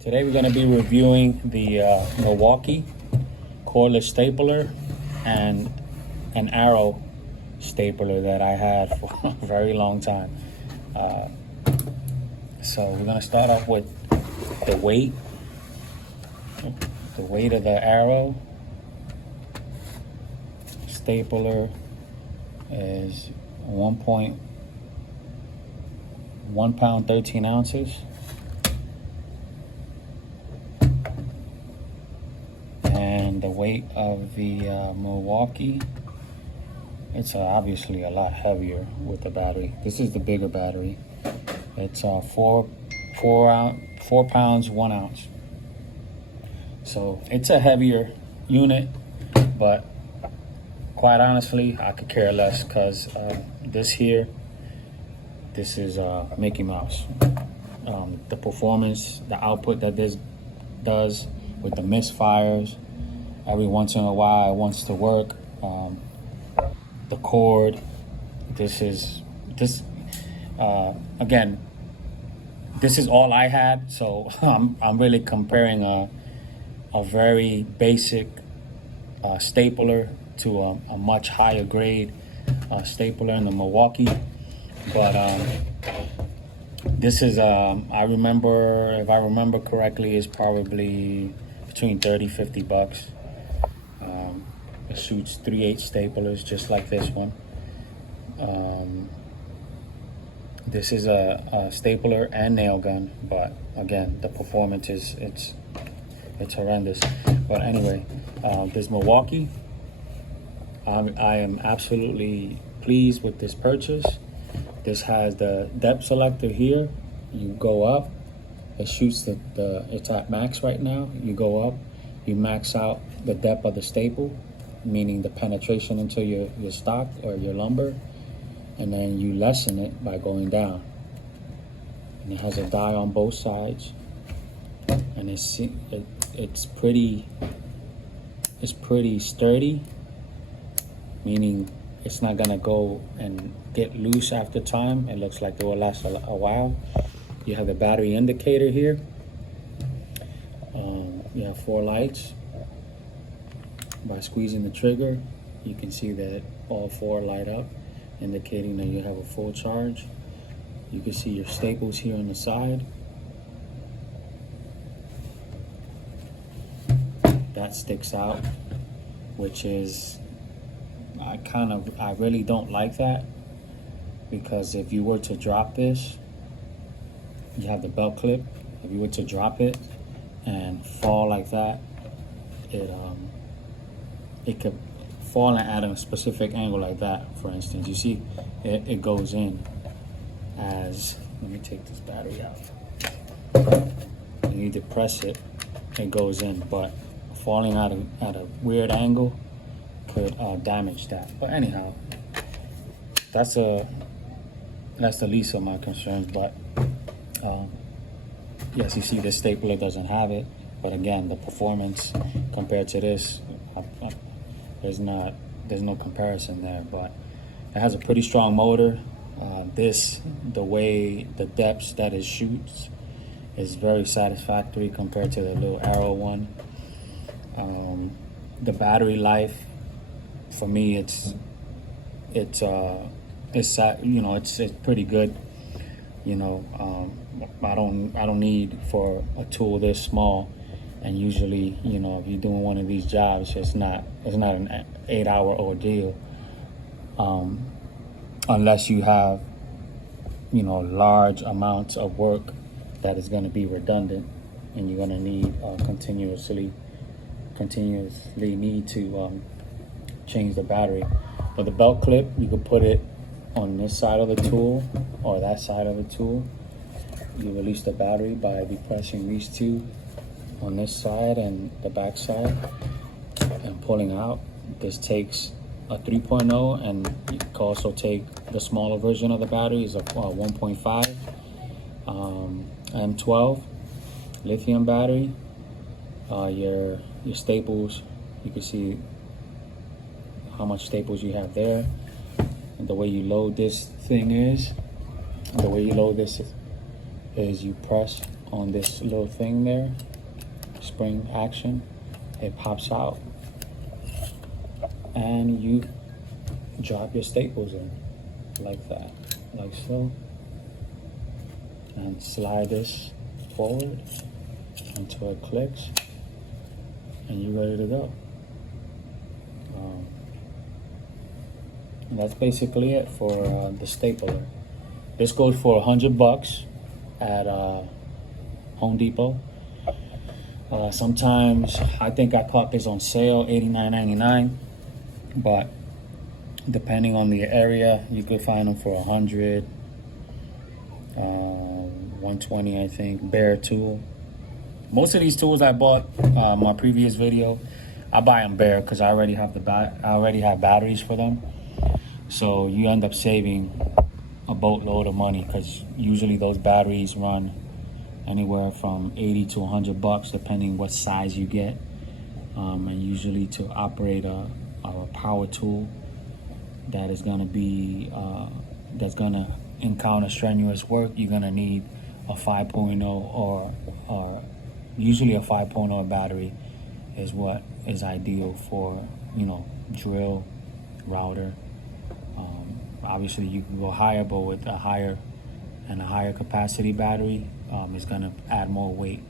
Today we're going to be reviewing the Milwaukee Cordless Stapler and an Arrow stapler that I had for a very long time. So we're going to start off with the weight. The weight of the Arrow stapler is 1.1 pound, 13 ounces. And the weight of the Milwaukee, it's obviously a lot heavier with the battery. This is the bigger battery. It's 4 pounds, 1 ounce. So it's a heavier unit, but quite honestly, I could care less because this is Mickey Mouse. The performance, the output that this does with the misfires, every once in a while it wants to work. The cord, again, this is all I had, so I'm really comparing a very basic stapler to a much higher grade stapler in the Milwaukee. But this is if I remember correctly, is probably between 30-50 bucks. It shoots 3/8 staplers just like this one. This is a stapler and nail gun, but again, the performance it's horrendous. But anyway, this Milwaukee, I am absolutely pleased with this purchase. This has the depth selector here. You go up, it shoots it's at max right now. You go up, you max out the depth of the staple, meaning the penetration into your stock or your lumber, and then you lessen it by going down. And it has a die on both sides, and it's pretty sturdy, meaning it's not gonna go and get loose after time. It looks like it will last a while. You have the battery indicator here. You have 4 lights. By squeezing the trigger, you can see that all 4 light up, indicating that you have a full charge. You can see your staples here on the side. That sticks out, which is, I really don't like that, because if you were to drop this, you have the belt clip. If you were to drop it and fall like that, it could fall at a specific angle like that. For instance, you see it goes in as, let me take this battery out. You need to press it, it goes in, but falling at a weird angle could damage that. But anyhow, that's the least of my concerns. But yes, you see the stapler doesn't have it, but again, the performance compared to this, there's no comparison there. But it has a pretty strong motor. The way the depths that it shoots is very satisfactory compared to the little Arrow one. The battery life, for me, it's pretty good. I don't need for a tool this small. And usually, if you're doing one of these jobs, it's not an 8-hour ordeal, unless you have, large amounts of work that is going to be redundant, and you're going to need continuously need to change the battery. But the belt clip, you could put it on this side of the tool or that side of the tool. You release the battery by depressing these two on this side and the back side and pulling out. This takes a 3.0, and you can also take the smaller version of the battery, is a 1.5 M12 lithium battery. Your staples, you can see how much staples you have there. And the way you load this thing is, you press on this little thing there, spring action, it pops out, and you drop your staples in like that, like so, and slide this forward until it clicks, and you're ready to go. And that's basically it for the stapler. This goes for $100 at Home Depot. Sometimes I think I caught this on sale, $89.99, but depending on the area, you could find them for $100, $120, I think. Bare tool. Most of these tools I bought my previous video, I buy them bare because I already have batteries for them. So you end up saving a boatload of money because usually those batteries run anywhere from $80 to $100 depending what size you get. And usually to operate a power tool that is going to be that's going to encounter strenuous work, you're going to need a 5.0 or usually a 5.0 battery is what is ideal for, you know, drill, router. Obviously you can go higher, but with a higher capacity battery, it's gonna add more weight.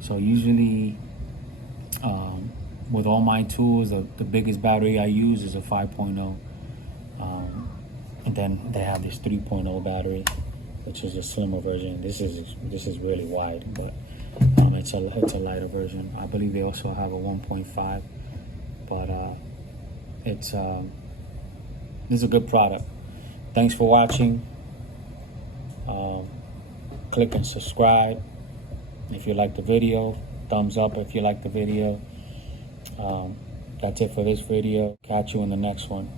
So usually with all my tools, the biggest battery I use is a 5.0. And then they have this 3.0 battery, which is a slimmer version. This is really wide, but it's a lighter version. I believe they also have a 1.5, but it's a good product. Thanks for watching. Click and subscribe if you like the video. Thumbs up if you like the video. That's it for this video. Catch you in the next one.